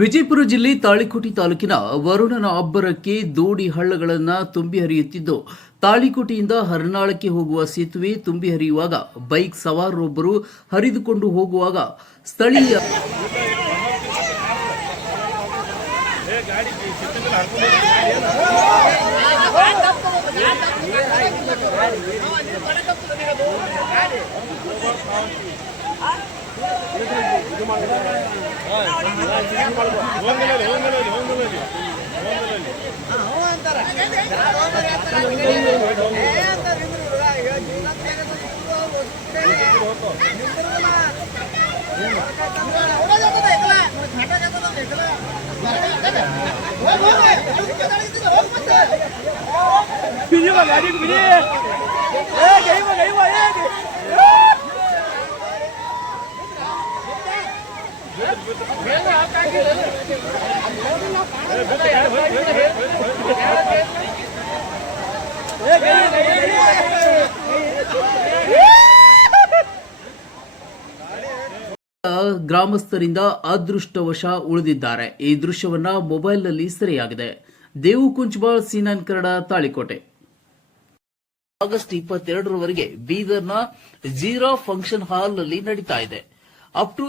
ವಿಜಯಪುರ ಜಿಲ್ಲೆ ತಾಳಿಕೋಟೆ ತಾಲೂಕಿನ ವರುಣನ ಅಬ್ಬರಕ್ಕೆ ದೋಡಿ ಹಳ್ಳಗಳನ್ನು ತುಂಬಿ ಹರಿಯುತ್ತಿದ್ದು, ತಾಳಿಕೋಟೆಯಿಂದ ಹರ್ನಾಳಕ್ಕೆ ಹೋಗುವ ಸೇತುವೆ ತುಂಬಿ ಹರಿಯುವಾಗ ಬೈಕ್ ಸವಾರರೊಬ್ಬರು ಹರಿದುಕೊಂಡು ಹೋಗುವಾಗ ಸ್ಥಳೀಯ ಗ್ರಾಮಸ್ಥರಿಂದ ಅದೃಷ್ಟವಶ ಉಳಿದಿದ್ದಾರೆ. ಈ ದೃಶ್ಯವನ್ನ ಮೊಬೈಲ್ನಲ್ಲಿ ಸೆರೆಯಾಗಿದೆ. ದೇವು ಕುಂಚಬಾಳ್, C9 ಕನ್ನಡ, ತಾಳಿಕೋಟೆ. ಆಗಸ್ಟ್ 22ರವರೆಗೆ ಬೀದರ್ನ ಜೀರಾ ಫಂಕ್ಷನ್ ಹಾಲ್ನಲ್ಲಿ ನಡೀತಾ ಇದೆ. Up to